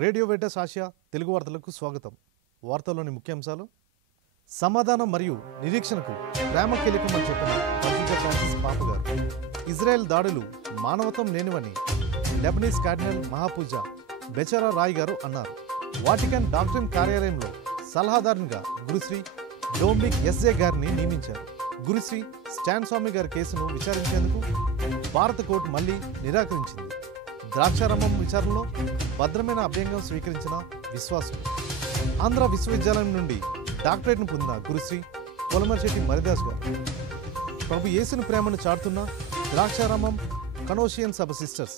Radio వెటస్ Asia Telugu వార్తలకు స్వాగతం. వార్తల్లోని ముఖ్యాంశాలు: సమాధానం మరియు నిరీక్షణకు ప్రేమ కీలకమని చెప్పిన పరిశుద్ధ ఫ్రాన్సిస్ పాప గారు. ఇజ్రాయెల్ దాడులు మానవత్వం లేనివని లెబనీస్ కార్డినల్ మహాపూజ బెచారా రాయ్ గారు అన్నారు. వాటికన్ డాక్టరీన్ కార్యాలయంలో సలహాదారునిగా గురుశ్రీ డొమినిక్ ఎస్జే గారిని నియమించారు. గురుశ్రీ స్టాన్ స్వామి గారి కేసును విచారించేందుకు భారత కోర్టు మళ్లీ నిరాకరించింది. ద్రాక్షారామం విచారణలో భద్రమైన అభ్యంగం స్వీకరించిన విశ్వాసం. ఆంధ్ర విశ్వవిద్యాలయం నుండి డాక్టరేట్ను పొందిన గురుశ్రీ పొలమర్శెట్టి మరిదాస్ గారు. ప్రభు యేసుని ప్రేమను చాటుతున్న ద్రాక్షారామం కనోషియన్ సభ sisters.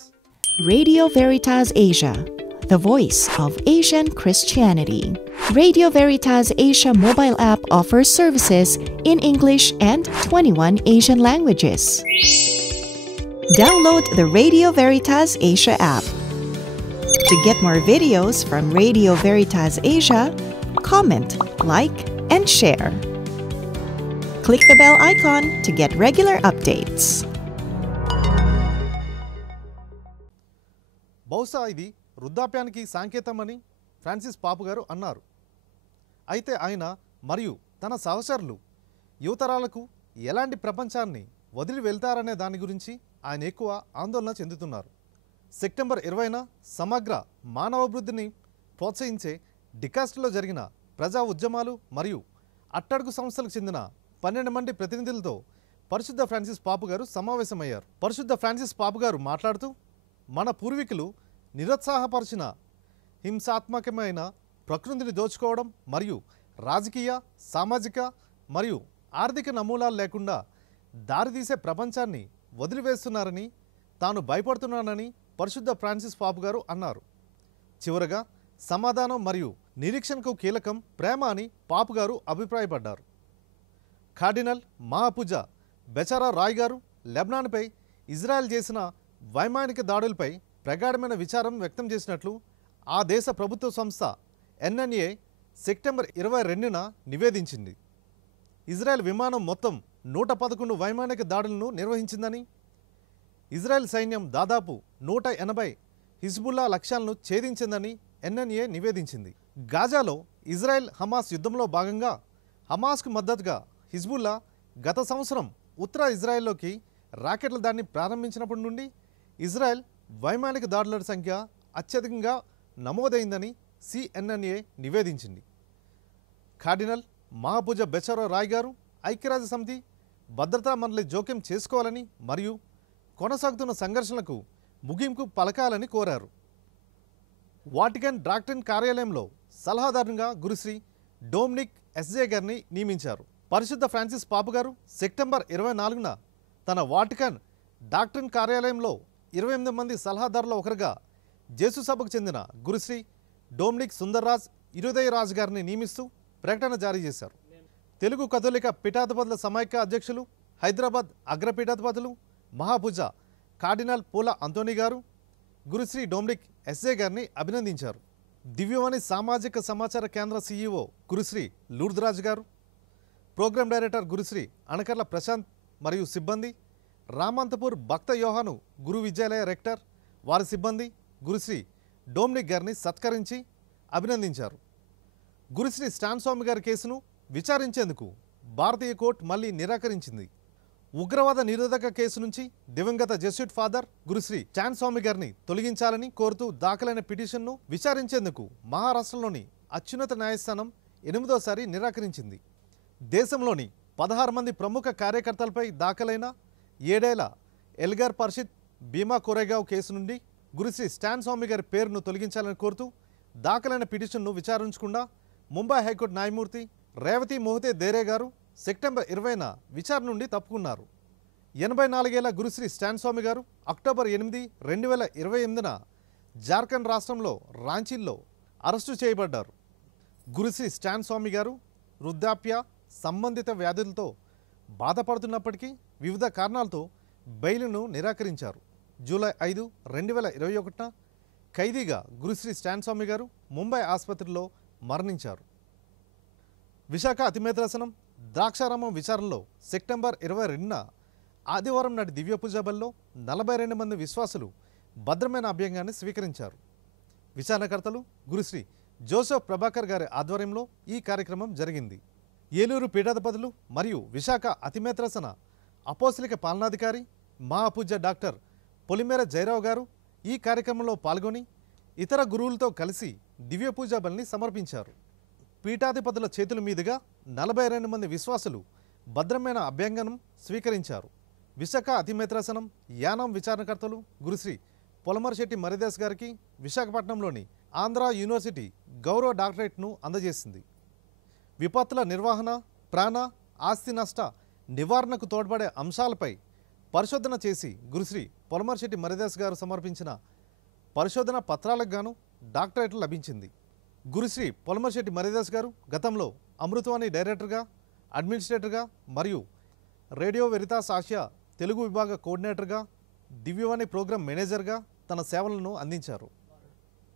Radio Veritas Asia, the voice of Asian Christianity. Radio Veritas Asia mobile app offers services in English and 21 Asian languages. Download the Radio Veritas Asia app. To get more videos from Radio Veritas Asia, comment, like, and share. Click the bell icon to get regular updates. బహుశా ఇది వృద్ధాప్యానికి సంకేతమని Francis పాపు గారు అన్నారు. అయితే ఆయన మరియు తన సహచరులు యువతరాలకు ఎలాంటి ప్రపంచాన్ని వదిలి వెళ్తారనే దాని గురించి ఆయన ఎక్కువ ఆందోళన చెందుతున్నారు. సెప్టెంబర్ 20న సమగ్ర మానవాభివృద్ధిని ప్రోత్సహించే డికాస్ట్లో జరిగిన ప్రజా ఉద్యమాలు మరియు అట్టడుగు సంస్థలకు చెందిన 12 మంది ప్రతినిధులతో పరిశుద్ధ ఫ్రాన్సిస్ పాపు గారు సమావేశమయ్యారు. పరిశుద్ధ ఫ్రాన్సిస్ పాపు గారు మాట్లాడుతూ, మన పూర్వీకులు నిరుత్సాహపరిచిన హింసాత్మకమైన ప్రకృతిని దోచుకోవడం మరియు రాజకీయ, సామాజిక మరియు ఆర్థిక నమూనాలు లేకుండా దారితీసే ప్రపంచాన్ని వదిలివేస్తున్నారని తాను భయపడుతున్నానని పరిశుద్ధ ఫ్రాన్సిస్ పాపు గారు అన్నారు. చివరగా సమాధానం మరియు నిరీక్షణకు కీలకం ప్రేమ అని పాపు గారు అభిప్రాయపడ్డారు. కార్డినల్ మహాపూజ బెచారా రాయ్ గారు లెబనాన్పై ఇజ్రాయెల్ చేసిన వైమానిక దాడులపై ప్రగాఢమైన విచారం వ్యక్తం చేసినట్లు ఆ దేశ ప్రభుత్వ సంస్థ ఎన్ఎన్ఏ సెప్టెంబర్ 22న నివేదించింది. ఇజ్రాయెల్ విమానం మొత్తం 111 వైమానిక దాడులను నిర్వహించిందని, ఇజ్రాయెల్ సైన్యం దాదాపు 180 హిజ్బుల్లా లక్ష్యాలను ఛేదించిందని ఎన్ఎన్ఏ నివేదించింది. గాజాలో ఇజ్రాయెల్ హమాస్ యుద్ధంలో భాగంగా హమాస్కు మద్దతుగా హిజ్బుల్లా గత సంవత్సరం ఉత్తర ఇజ్రాయెల్లోకి రాకెట్ల దాడిని ప్రారంభించినప్పటి నుండి ఇజ్రాయెల్ వైమానిక దాడుల సంఖ్య అత్యధికంగా నమోదైందని సిఎన్ఎన్ఏ నివేదించింది. కార్డినల్ మహాపూజ బెచారా రాయ్ గారు ఐక్యరాజ్య సమితి భద్రతా మండలి జోక్యం చేసుకోవాలని మరియు కొనసాగుతున్న సంఘర్షణలకు ముగింపు పలకాలని కోరారు. వాటికన్ డాక్టరీన్ కార్యాలయంలో సలహాదారునిగా గురుశ్రీ డొమినిక్ ఎస్జే గారిని నియమించారు. పరిశుద్ధ ఫ్రాన్సిస్ పాపు గారు సెప్టెంబర్ 24న తన వాటికన్ డాక్టరీన్ కార్యాలయంలో 28 మంది సలహాదారుల ఒకరుగా జేసు సభకు చెందిన గురుశ్రీ డొమినిక్ సుందర్రాజ్ ఇరుదయరాజ్ గారిని నియమిస్తూ ప్రకటన జారీ చేశారు. తెలుగు కథోలిక పీఠాధిపతుల సమైక్య అధ్యక్షులు, హైదరాబాద్ అగ్రపీఠాధిపతులు మహాపూజ కార్డినల్ పూల అంతోనీ గారు గురుశ్రీ డొమినిక్ ఎస్జే గారిని అభినందించారు. దివ్యవాణి సామాజిక సమాచార కేంద్ర సీఈఓ గురుశ్రీ లూర్ద్రాజ్ గారు, ప్రోగ్రామ్ డైరెక్టర్ గురుశ్రీ అనకర్ల ప్రశాంత్ మరియు సిబ్బంది, రామంతపూర్ భక్త యోహాను గురు విద్యాలయ రెక్టర్ వారి సిబ్బంది గురుశ్రీ డొమినిక్ గారిని సత్కరించి అభినందించారు. గురుశ్రీ స్టాన్ స్వామి గారి కేసును విచారించేందుకు భారతీయ కోర్టు మళ్లీ నిరాకరించింది. ఉగ్రవాద నిరోధక కేసు నుంచి దివంగత జెస్యూట్ ఫాదర్ గురుశ్రీ స్టాన్ స్వామి గారిని తొలగించాలని కోరుతూ దాఖలైన పిటిషన్ను విచారించేందుకు మహారాష్ట్రలోని అత్యున్నత న్యాయస్థానం 8వసారి నిరాకరించింది. దేశంలోని 16 మంది ప్రముఖ కార్యకర్తలపై దాఖలైన 7 ఏళ్ల ఎల్గార్ పరిషత్ భీమా కోరేగావ్ కేసు నుండి గురుశ్రీ స్టాన్ స్వామి గారి పేరును తొలగించాలని కోరుతూ దాఖలైన పిటిషన్ను విచారించకుండా ముంబై హైకోర్టు న్యాయమూర్తి రేవతి మోహతే దేరే గారు సెప్టెంబర్ 20న విచారణ నుండి తప్పుకున్నారు. 84 ఏళ్ల గురుశ్రీ స్టాన్ స్వామి గారు అక్టోబర్ 8, 2028న జార్ఖండ్ రాష్ట్రంలో రాంచీలో అరెస్టు చేయబడ్డారు. గురుశ్రీ స్టాన్ స్వామి గారు వృద్ధాప్య సంబంధిత వ్యాధులతో బాధపడుతున్నప్పటికీ వివిధ కారణాలతో బెయిల్ను నిరాకరించారు. జూలై 5, 2021న ఖైదీగా గురుశ్రీ స్టాన్ స్వామి గారు ముంబై ఆసుపత్రిలో మరణించారు. విశాఖ అతిమేధరసనం ద్రాక్షారామం విచారణలో సెప్టెంబర్ 22న ఆదివారం నాటి దివ్య పూజ బల్లో 42 మంది విశ్వాసులు భద్రమైన అభ్యంగాన్ని స్వీకరించారు. విచారణకర్తలు గురుశ్రీ జోసెఫ్ ప్రభాకర్ గారి ఆధ్వర్యంలో ఈ కార్యక్రమం జరిగింది. ఏలూరు పీఠాధిపతులు మరియు విశాఖ అతిమేత్రసన అపోస్తలిక పాలనాధికారి మహాపూజ్య డాక్టర్ పొలిమేర జయరావు గారు ఈ కార్యక్రమంలో పాల్గొని ఇతర గురువులతో కలిసి దివ్య పూజా బలిని సమర్పించారు. పీఠాధిపతుల చేతుల మీదుగా 42 మంది విశ్వాసులు భద్రమైన అభ్యంగనం స్వీకరించారు. విశాఖ అతిమేత్రసనం యానం విచారణకర్తలు గురుశ్రీ పొలమరశెట్టి మరిదాస్ గారికి విశాఖపట్నంలోని ఆంధ్ర యూనివర్సిటీ గౌరవ డాక్టరేట్ను అందజేసింది. విపత్తుల నిర్వహణ, ప్రాణ, ఆస్తి నష్ట నివారణకు తోడ్పడే అంశాలపై పరిశోధన చేసి గురుశ్రీ పొలమరశెట్టి మరిదాస్ గారు సమర్పించిన పరిశోధన పత్రాలకు గాను డాక్టరేట్ లభించింది. గురుశ్రీ పొలమరశెట్టి మరిదాస్ గారు గతంలో అమృతవాణి డైరెక్టర్గా, అడ్మినిస్ట్రేటర్గా మరియు రేడియో వెరితాస్ ఆసియా తెలుగు విభాగ కోఆర్డినేటర్గా, దివ్యవాణి ప్రోగ్రాం మేనేజర్గా తన సేవలను అందించారు.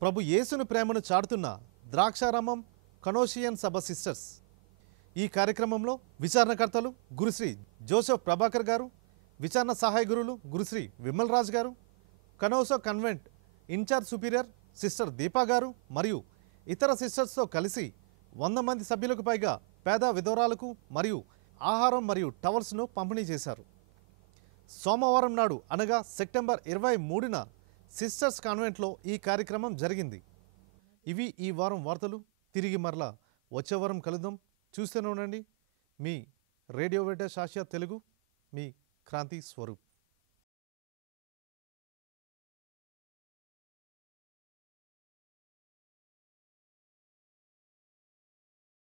ప్రభు యేసుని ప్రేమను చాటుతున్న ద్రాక్షారామం కనోషియన్ సభ సిస్టర్స్. ఈ కార్యక్రమంలో విచారణకర్తలు గురుశ్రీ జోసెఫ్ ప్రభాకర్ గారు, విచారణ సహాయ గురువులు గురుశ్రీ Vimal Raj garu, Canossa convent incharge superior sister Deepa garu మరియు ఇతర సిస్టర్స్తో కలిసి 100 మంది సభ్యులకు పైగా పేద విధవరాలకు మరియు ఆహారం మరియు టవల్స్ను పంపిణీ చేశారు. సోమవారం నాడు అనగా సెప్టెంబర్ 23న సిస్టర్స్ కాన్వెంట్లో ఈ కార్యక్రమం జరిగింది. ఇవి ఈ వారం వార్తలు. తిరిగి మరలా వచ్చే వారం కలుద్దాం. చూస్తూనే ఉండండి మీ రేడియో వెరిటాస్ ఆసియా తెలుగు, మీ క్రాంతి స్వరూప్.